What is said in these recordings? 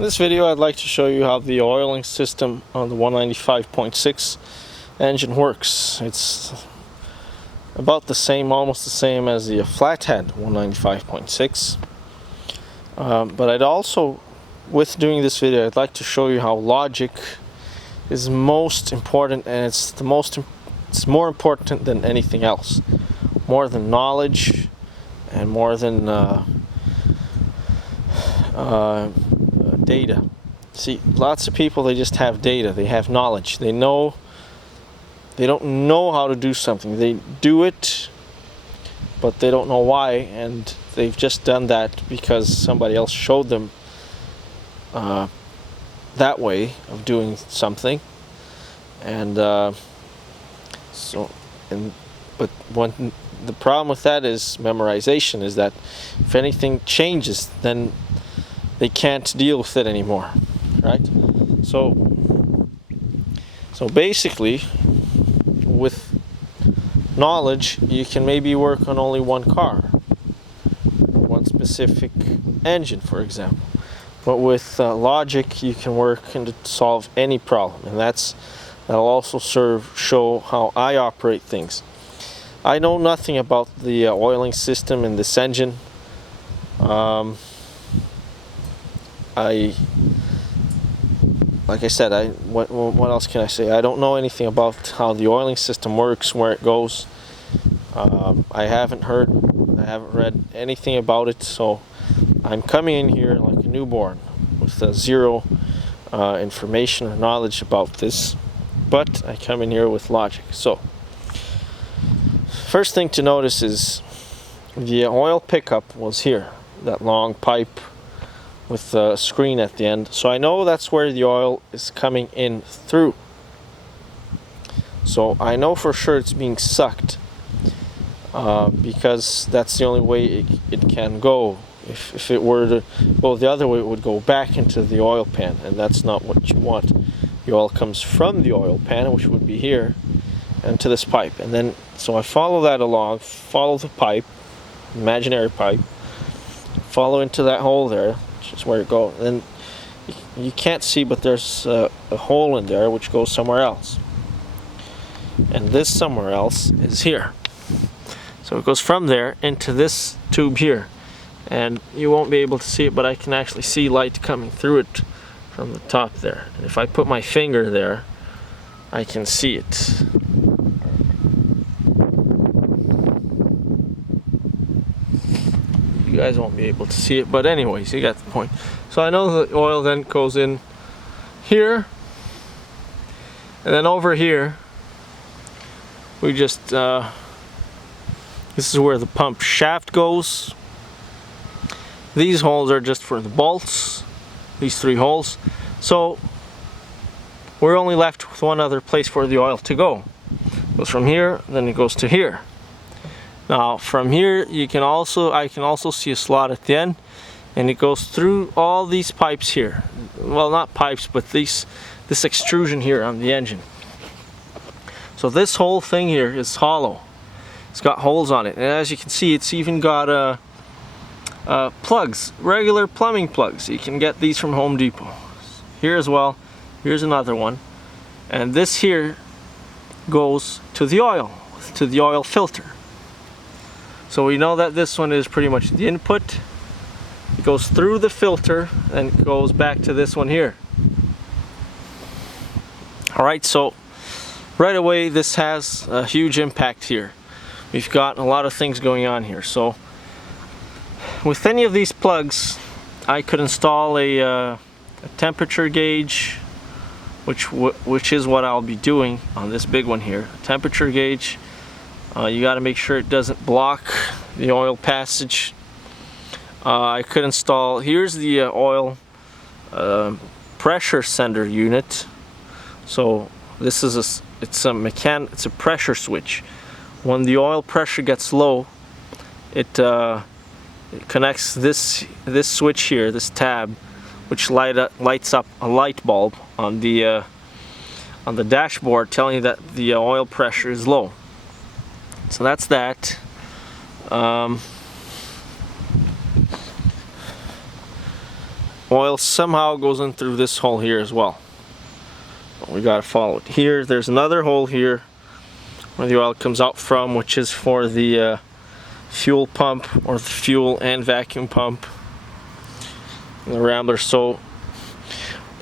In this video I'd like to show you how the oiling system on the 195.6 engine works. It's about the same, almost the same as the flathead 195.6. But I'd also, with doing this video, I'd like to show you how logic is most important, and it's more important than anything else. More than knowledge and more than data. See, lots of people, they just have data, they have knowledge, they don't know how to do something. They do it, but they don't know why, and they've just done that because somebody else showed them that way of doing something. And but the problem with that is memorization, is that if anything changes, then they can't deal with it anymore, right? So basically, with knowledge, you can maybe work on only one car, one specific engine, for example. But with logic, you can work and solve any problem, and that'll also show how I operate things. I know nothing about the oiling system in this engine. Like I said, what else can I say? I don't know anything about how the oiling system works, where it goes. I haven't read anything about it, so I'm coming in here like a newborn with zero information or knowledge about this, but I come in here with logic. So first thing to notice is the oil pickup was here, that long pipe with a screen at the end. So I know that's where the oil is coming in through. So I know for sure it's being sucked because that's the only way it can go. If it were to go the other way, it would go back into the oil pan, and that's not what you want. The oil comes from the oil pan, which would be here, and to this pipe. And then, so I follow that along, follow the pipe, imaginary pipe, follow into that hole there, which is where it goes. And you can't see, but there's a hole in there which goes somewhere else. And this somewhere else is here. So it goes from there into this tube here. And you won't be able to see it, but I can actually see light coming through it from the top there. And if I put my finger there, I can see it. You guys won't be able to see it, but anyways, you got the point. So I know the oil then goes in here, and then over here we just this is where the pump shaft goes. These holes are just for the bolts, these 3 holes. So we're only left with one other place for the oil to go. It goes from here, then it goes to here. Now from here I can also see a slot at the end, and it goes through all these pipes here. Well, not pipes, but this extrusion here on the engine. So this whole thing here is hollow. It's got holes on it, and as you can see, it's even got plugs, regular plumbing plugs. You can get these from Home Depot. Here as well, here's another one. And this here goes to the oil filter. So we know that this one is pretty much the input. It goes through the filter and it goes back to this one here. Alright, so right away this has a huge impact here. We've got a lot of things going on here. So with any of these plugs, I could install a temperature gauge, which is what I'll be doing on this big one here. A temperature gauge. You got to make sure it doesn't block the oil passage. I could install, here's the oil pressure sender unit. So this is it's a pressure switch. When the oil pressure gets low, it connects this switch here, this tab, which lights up a light bulb on the dashboard, telling you that the oil pressure is low. So that's that. oil somehow goes in through this hole here as well. We gotta follow it. Here, there's another hole here where the oil comes out from, which is for the fuel pump, or the fuel and vacuum pump, and the rambler. So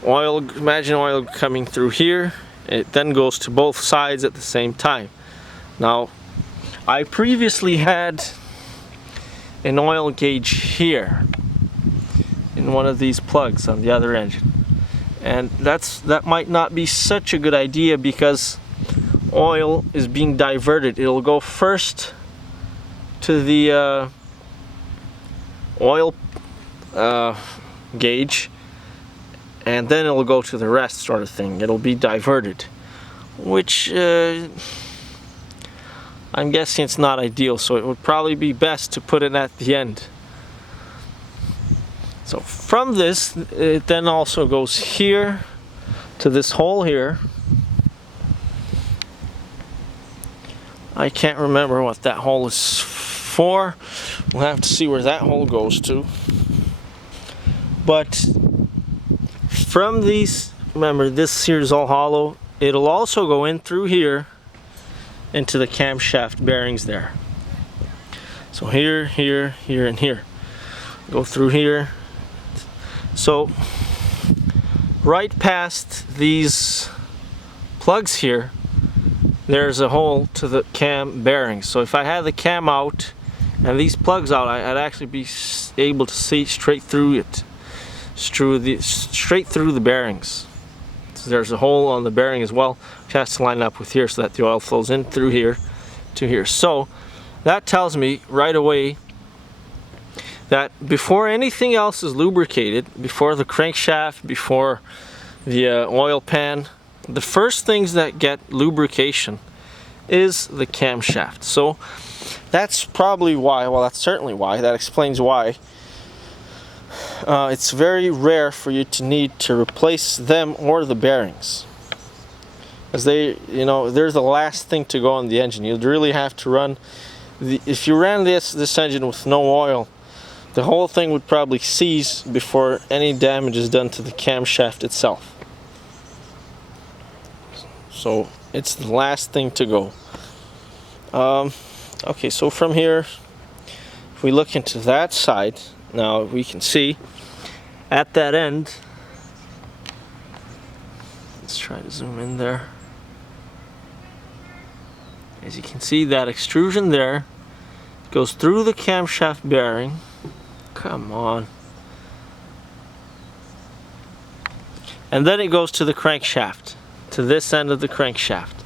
oil, imagine oil coming through here. It then goes to both sides at the same time. Now, I previously had an oil gauge here in one of these plugs on the other engine, and that might not be such a good idea because oil is being diverted. It'll go first to the oil gauge, and then it'll go to the rest, sort of thing. It'll be diverted, which I'm guessing it's not ideal, so it would probably be best to put it at the end. So from this, it then also goes here to this hole here. I can't remember what that hole is for. We'll have to see where that hole goes to. But from these, remember this here is all hollow. It'll also go in through here into the camshaft bearings there. So here, here, here, and here. Go through here. So right past these plugs here, there's a hole to the cam bearings. So if I had the cam out and these plugs out, I'd actually be able to see straight through it, straight through the bearings. So there's a hole on the bearing as well, which has to line up with here so that the oil flows in through here to here. So that tells me right away that before anything else is lubricated, before the crankshaft, before the oil pan, the first things that get lubrication is the camshaft. So that's probably why, well, that's certainly why, that explains why it's very rare for you to need to replace them or the bearings, as they, you know, they're the last thing to go on the engine. You'd really have to run if you ran this engine with no oil, the whole thing would probably seize before any damage is done to the camshaft itself. So it's the last thing to go. Okay, so from here, if we look into that side, now we can see at that end, let's try to zoom in there. As you can see, that extrusion there goes through the camshaft bearing. Come on. And then it goes to the crankshaft, to this end of the crankshaft.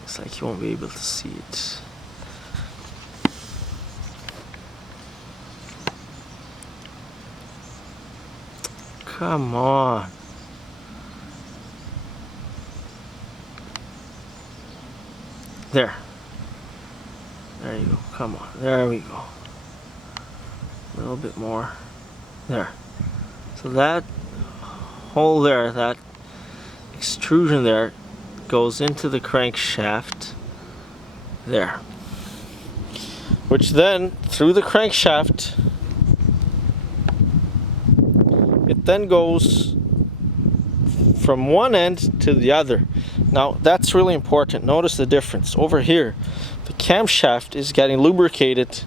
Looks like you won't be able to see it. Come on. There. There you go. Come on. There we go. A little bit more. There. So that hole there, that extrusion there, goes into the crankshaft there. Which then, through the crankshaft, it then goes from one end to the other. Now that's really important. Notice the difference. Over here, the camshaft is getting lubricated,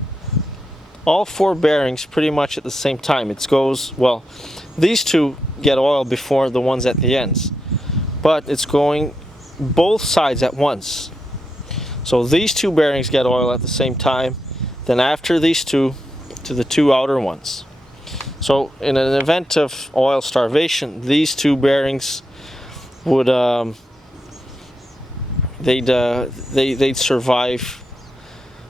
all four bearings pretty much at the same time. It goes, well, these two get oil before the ones at the ends, but it's going both sides at once. So these two bearings get oil at the same time, then after these two to the two outer ones. So in an event of oil starvation, these two bearings would they'd survive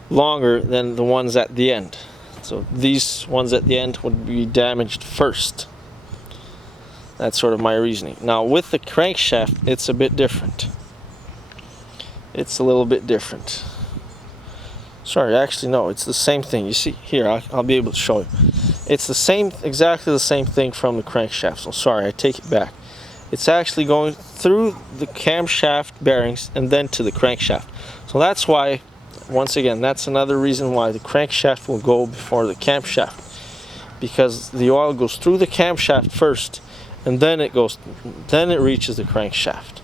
longer than the ones at the end. So these ones at the end would be damaged first. That's sort of my reasoning. Now with the crankshaft, it's a bit different. It's a little bit different. Sorry, actually no, it's the same thing. You see here, I'll be able to show you. It's the same, exactly the same thing from the crankshaft. So sorry, I take it back. It's actually going through the camshaft bearings and then to the crankshaft. So that's why once again, that's another reason why the crankshaft will go before the camshaft, because the oil goes through the camshaft first, and then it reaches the crankshaft.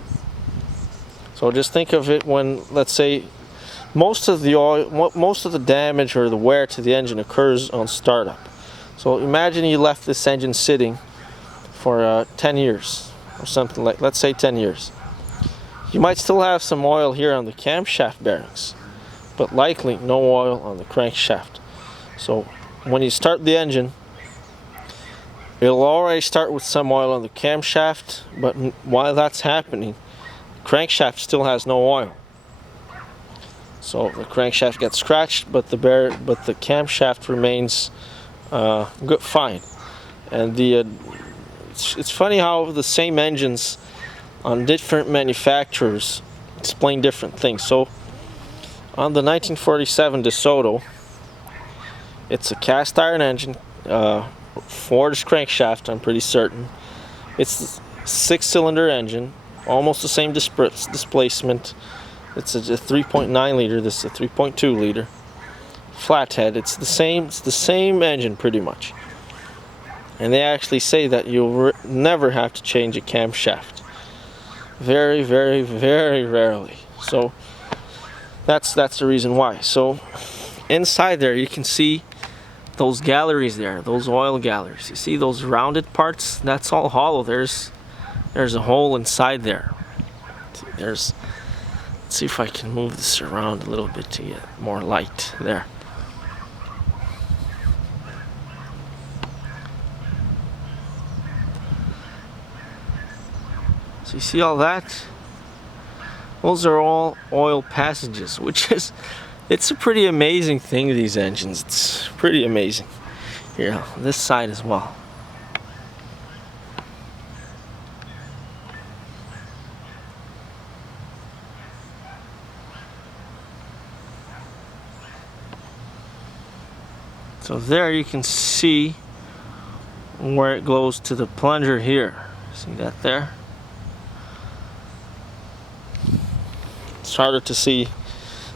So just think of it when, let's say, most of the damage or the wear to the engine occurs on startup. So imagine you left this engine sitting for 10 years or something, like, let's say 10 years. You might still have some oil here on the camshaft bearings, but likely no oil on the crankshaft. So when you start the engine, it'll already start with some oil on the camshaft, but while that's happening, the crankshaft still has no oil. So the crankshaft gets scratched, but the camshaft remains good, fine. And it's funny how the same engines on different manufacturers explain different things. So on the 1947 DeSoto, it's a cast iron engine, forged crankshaft, I'm pretty certain. It's a 6-cylinder engine, almost the same displacement. It's a 3.9 liter, this is a 3.2 liter. Flathead, it's the same engine pretty much. And they actually say that you'll never have to change a camshaft. Very, very, very rarely. So that's the reason why. So inside there you can see those galleries there, those oil galleries. You see those rounded parts? That's all hollow. There's a hole inside there. Let's see if I can move this around a little bit to get more light there. So you see all that? Those are all oil passages, it's a pretty amazing thing, these engines. It's pretty amazing. Here, this side as well. So there you can see where it goes to the plunger here. See that there? It's harder to see.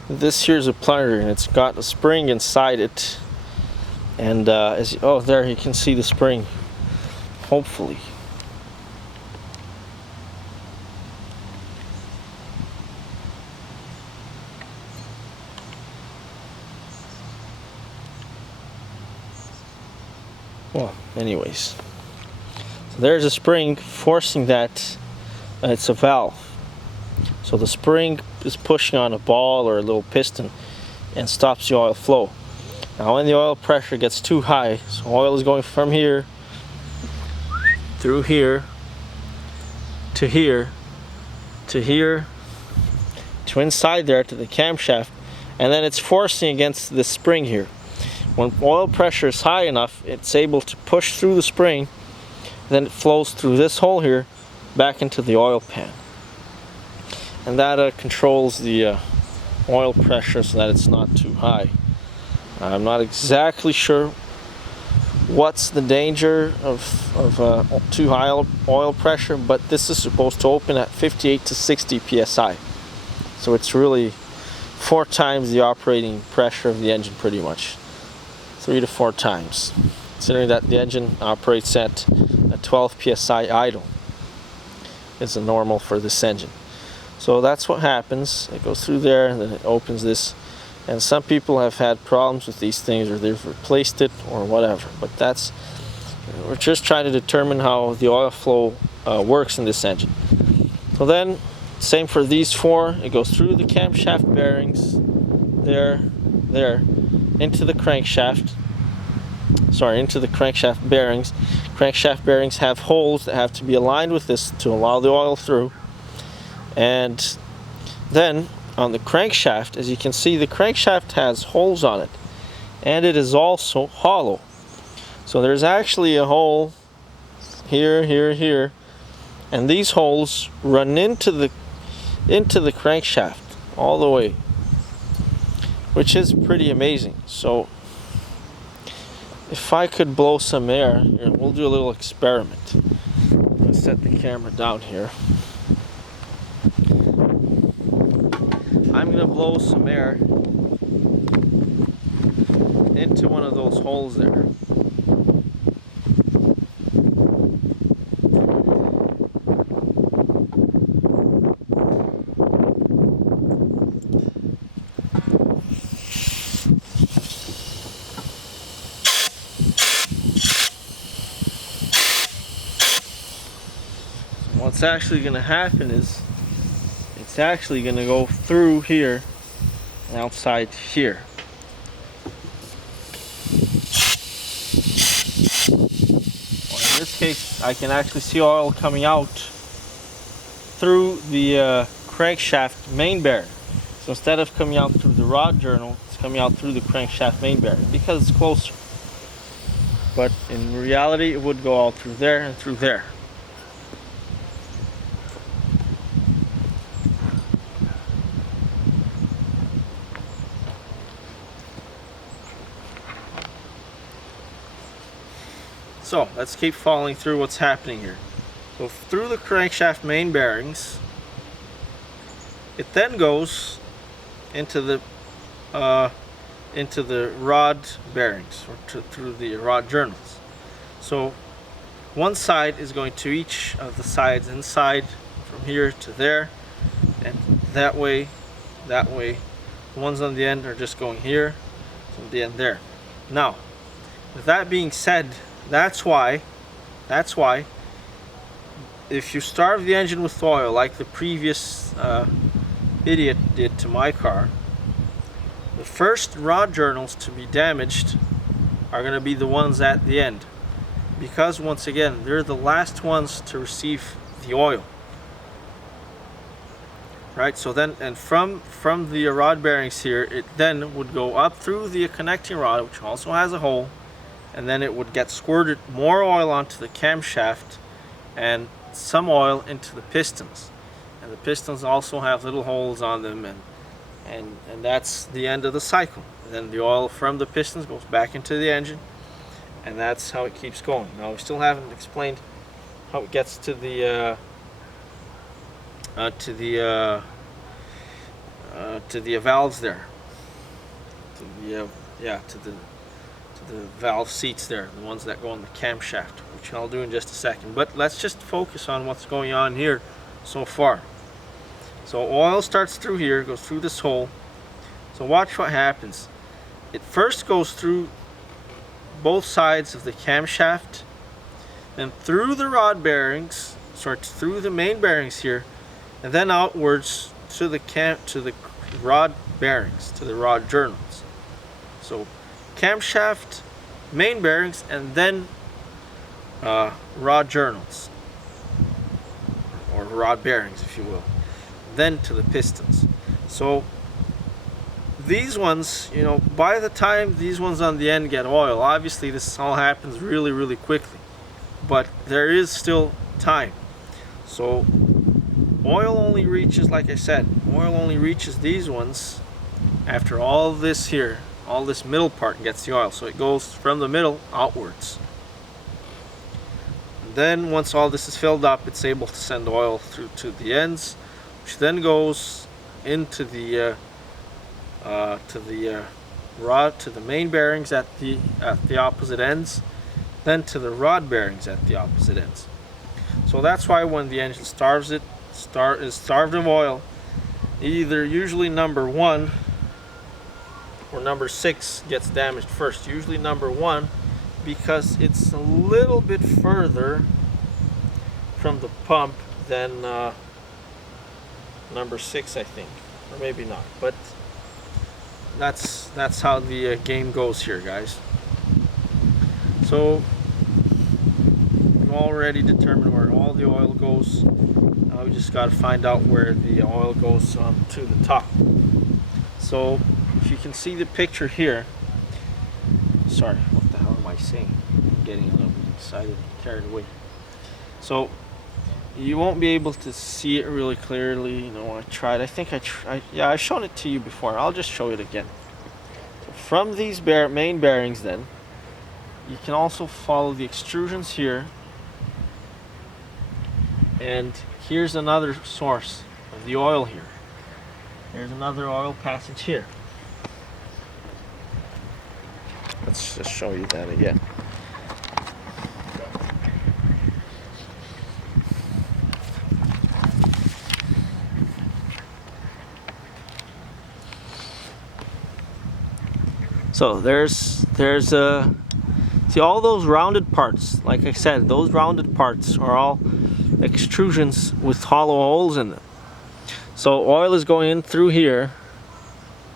This here's a plunger, and it's got a spring inside it. And there you can see the spring. Hopefully. Well, anyways, so there's a spring forcing that. It's a valve. So the spring is pushing on a ball or a little piston and stops the oil flow. Now when the oil pressure gets too high, so oil is going from here, through here, to here, to here, to inside there to the camshaft, and then it's forcing against this spring here. When oil pressure is high enough, it's able to push through the spring, then it flows through this hole here back into the oil pan. And that controls the oil pressure so that it's not too high. I'm not exactly sure what's the danger of too high oil pressure, but this is supposed to open at 58 to 60 psi. So it's really 4 times the operating pressure of the engine, pretty much. 3 to 4 times. Considering that the engine operates at a 12 psi idle is a normal for this engine. So that's what happens. It goes through there and then it opens this. And some people have had problems with these things, or they've replaced it or whatever. But we're just trying to determine how the oil flow works in this engine. So then, same for these 4. It goes through the camshaft bearings, there, into the crankshaft. Into the crankshaft bearings. Crankshaft bearings have holes that have to be aligned with this to allow the oil through. And then on the crankshaft, as you can see, the crankshaft has holes on it, and it is also hollow. So there's actually a hole here, here, and these holes run into the crankshaft all the way, which is pretty amazing. So if I could blow some air, here, we'll do a little experiment. I'm going to set the camera down here. I'm going to blow some air into one of those holes there. What's actually going to happen is it's actually going to go through here and outside here. Well, in this case, I can actually see oil coming out through the crankshaft main bearing. So instead of coming out through the rod journal, it's coming out through the crankshaft main bearing because it's closer. But in reality, it would go out through there and through there. So let's keep following through what's happening here. So through the crankshaft main bearings, it then goes into the rod bearings, or through the rod journals. So one side is going to each of the sides inside from here to there, and that way. The ones on the end are just going here to the end there. Now, with that being said, that's why if you starve the engine with oil like the previous idiot did to my car, the first rod journals to be damaged are going to be the ones at the end, because once again they're the last ones to receive the oil, right? So then, and from the rod bearings here, it then would go up through the connecting rod, which also has a hole, and then it would get squirted more oil onto the camshaft and some oil into the pistons. And the pistons also have little holes on them, and that's the end of the cycle. And then the oil from the pistons goes back into the engine, and that's how it keeps going. Now, we still haven't explained how it gets to the valves there. To the valve seats there, the ones that go on the camshaft, which I'll do in just a second. But let's just focus on what's going on here so far. So oil starts through here, goes through this hole. So watch what happens. It first goes through both sides of the camshaft, then through the rod bearings, through the main bearings here, and then outwards to the rod bearings, to the rod journals. So camshaft, main bearings, and then rod journals, or rod bearings if you will, then to the pistons. So these ones, you know, by the time these ones on the end get oil, obviously this all happens really quickly, but there is still time. So oil only reaches, like I said, oil only reaches these ones after all this here, all this middle part gets the oil. So it goes from the middle outwards. And then once all this is filled up, it's able to send oil through to the ends, which then goes into the rod, to the main bearings at the opposite ends, then to the rod bearings at the opposite ends. So that's why when the engine is starved of oil, either usually number 1 or number 6 gets damaged first. Usually number 1, because it's a little bit further from the pump than number 6, I think, or maybe not. But that's how the game goes here, guys. So we've already determined where all the oil goes. Now we just got to find out where the oil goes to the top. So if you can see the picture here, sorry, what the hell am I saying? I'm getting a little bit excited and carried away. So you won't be able to see it really clearly. You know, yeah, I've shown it to you before. I'll just show it again. So from these main bearings, then you can also follow the extrusions here, and here's another source of the oil here. Here's another oil passage here. Let's just show you that again. So there's see all those rounded parts, like I said, those rounded parts are all extrusions with hollow holes in them. So oil is going in through here,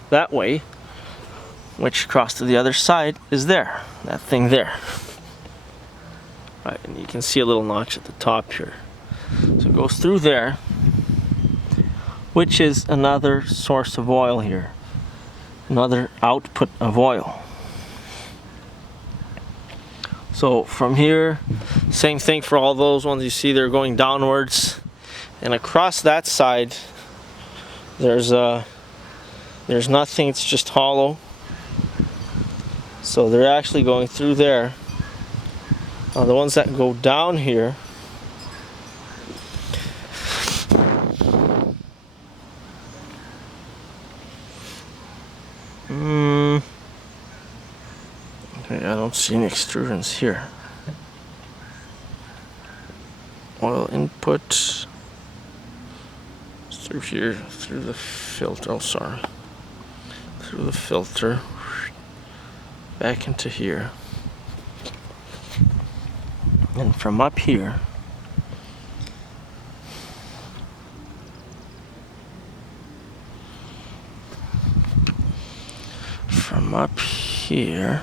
that way, which across to the other side is there, that thing there. Right, and you can see a little notch at the top here. So it goes through there, which is another source of oil here. Another output of oil. So from here, same thing for all those ones you see, they're going downwards, and across that side there's nothing, it's just hollow. So they're actually going through there. The ones that go down here, okay, I don't see any extrusions here. Oil input through here, through the filter. Oh, sorry. Through the filter, back into here, and from up here. From up here.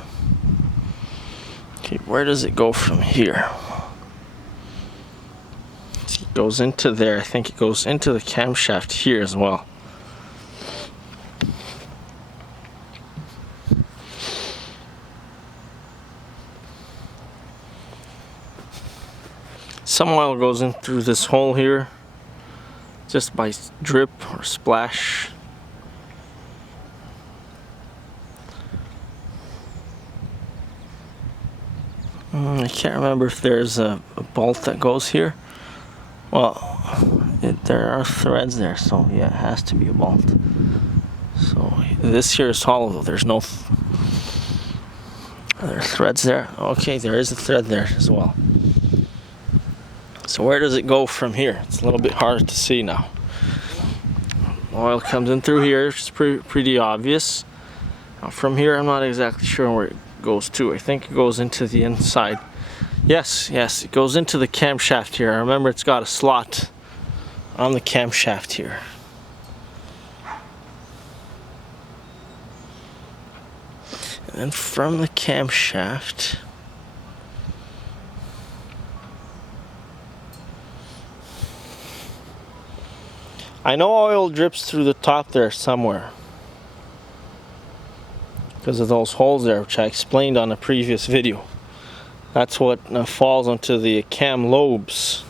Okay, where does it go from here? See, it goes into there. I think it goes into the camshaft here as well. Some oil goes in through this hole here, just by drip or splash. I can't remember if there's a bolt that goes here. Well, there are threads there, so yeah, it has to be a bolt. So this here is hollow though, there's no are there threads there? Okay, there is a thread there as well. So where does it go from here? It's a little bit harder to see now. Oil comes in through here, which is pretty obvious. Now from here, I'm not exactly sure where it goes to. I think it goes into the inside. Yes, it goes into the camshaft here. I remember it's got a slot on the camshaft here. And then from the camshaft, I know oil drips through the top there somewhere because of those holes there, which I explained on a previous video. That's what falls onto the cam lobes,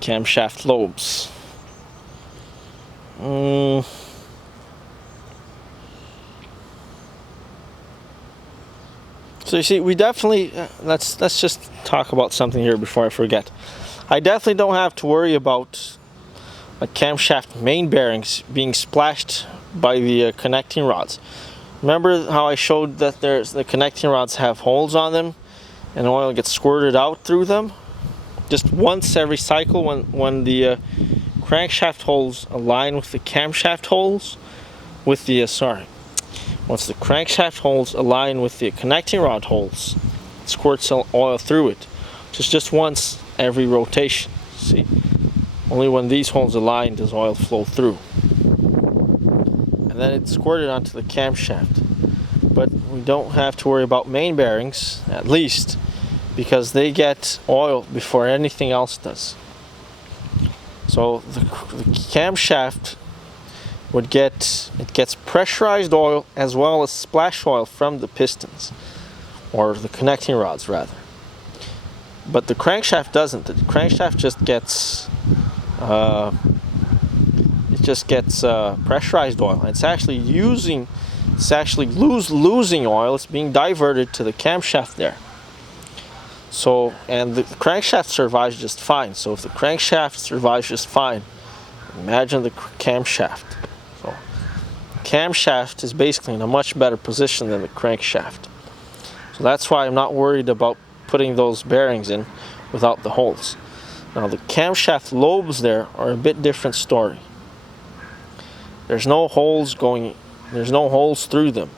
camshaft lobes. So you see, we definitely let's just talk about something here before I forget. I definitely don't have to worry about camshaft main bearings being splashed by the connecting rods. Remember how I showed that the connecting rods have holes on them and oil gets squirted out through them? Just once every cycle, when the crankshaft holes align with the camshaft holes, with the once the crankshaft holes align with the connecting rod holes, it squirts oil through it. Just once every rotation. See, only when these holes align does oil flow through. And then it's squirted onto the camshaft. But we don't have to worry about main bearings, at least, because they get oil before anything else does. So the camshaft gets pressurized oil as well as splash oil from the pistons, or the connecting rods rather. But the crankshaft doesn't. The crankshaft just gets pressurized oil. It's actually losing oil. It's being diverted to the camshaft there. So, and the crankshaft survives just fine. So if the crankshaft survives just fine, imagine the camshaft. So camshaft is basically in a much better position than the crankshaft. So that's why I'm not worried about putting those bearings in without the holes. Now the camshaft lobes there are a bit different story. There's no holes through them.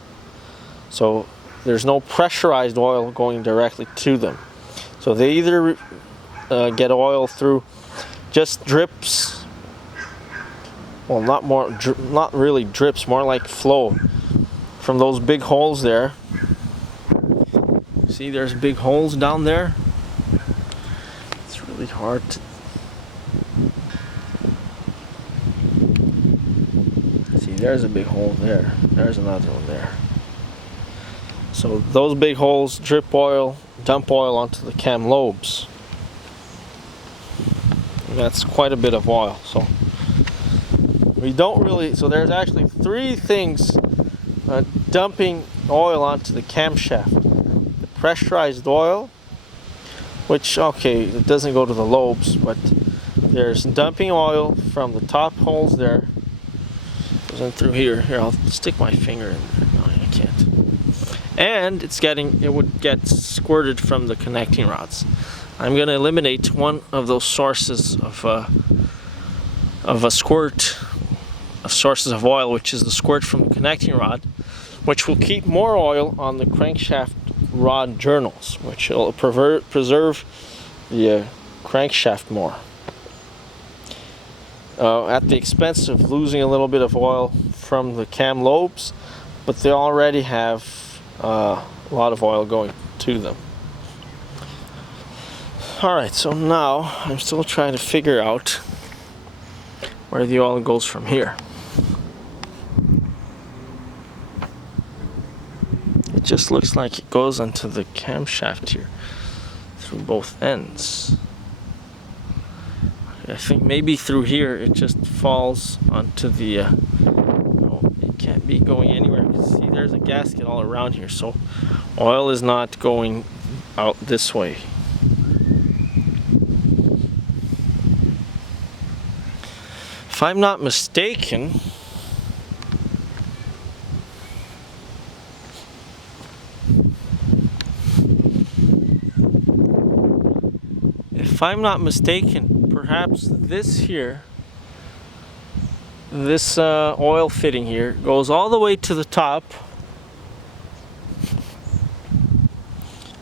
So there's no pressurized oil going directly to them. So they either get oil through just drips. Well, not really drips, more like flow from those big holes there. See, there's big holes down there. It's really hard to see. There's a big hole there. There's another one there. So those big holes drip oil, dump oil onto the cam lobes. And that's quite a bit of oil. So we don't really. So there's actually three things dumping oil onto the camshaft. The pressurized oil, which, okay, it doesn't go to the lobes, but there's dumping oil from the top holes there. Goes in through here. Here, I'll stick my finger in there. No, I can't. And it would get squirted from the connecting rods. I'm going to eliminate one of those sources of sources of oil, which is the squirt from the connecting rod, which will keep more oil on the crankshaft rod journals, which will preserve the crankshaft more. At the expense of losing a little bit of oil from the cam lobes, but they already have a lot of oil going to them. Alright, so now I'm still trying to figure out where the oil goes from here. It just looks like it goes into the camshaft here through both ends. I think maybe through here it just falls onto the no, it can't be going anywhere. See, there's a gasket all around here, so oil is not going out this way. If I'm not mistaken, perhaps this here, this oil fitting here, goes all the way to the top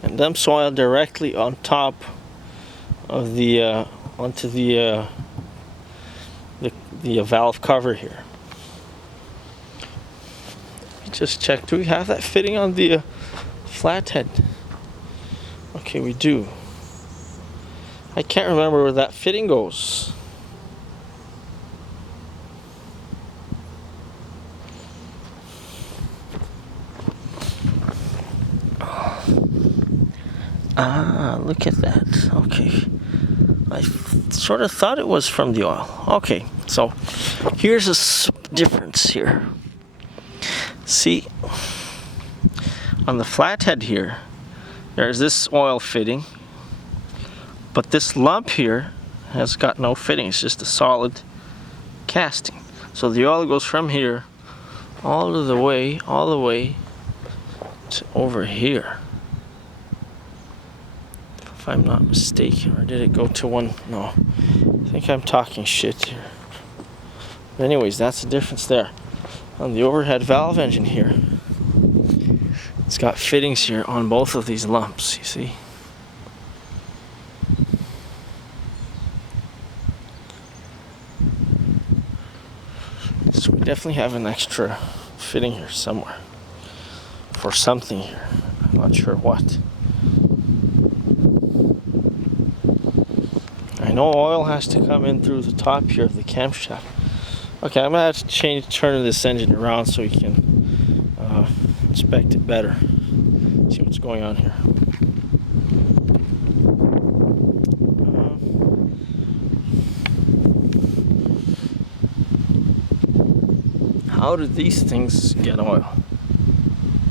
and dumps oil directly on top of the onto the valve cover here. Let me just check. Do we have that fitting on the flathead? Okay, we do. I can't remember where that fitting goes. Ah, look at that. Okay. I sort of thought it was from the oil. Okay, so here's a difference here. See, on the flathead here, there's this oil fitting, but this lump here has got no fitting. It's just a solid casting. So the oil goes from here all the way to over here. If I'm not mistaken, or did it go to one? No, I think I'm talking shit here. But anyways, that's the difference there. On the overhead valve engine here, it's got fittings here on both of these lumps, you see. So we definitely have an extra fitting here somewhere for something here. I'm not sure what. I know oil has to come in through the top here of the camshaft. Okay, I'm gonna have to turn this engine around so we can inspect it better. See what's going on here. How did these things get oil?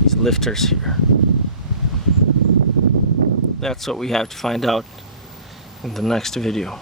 These lifters here. That's what we have to find out in the next video.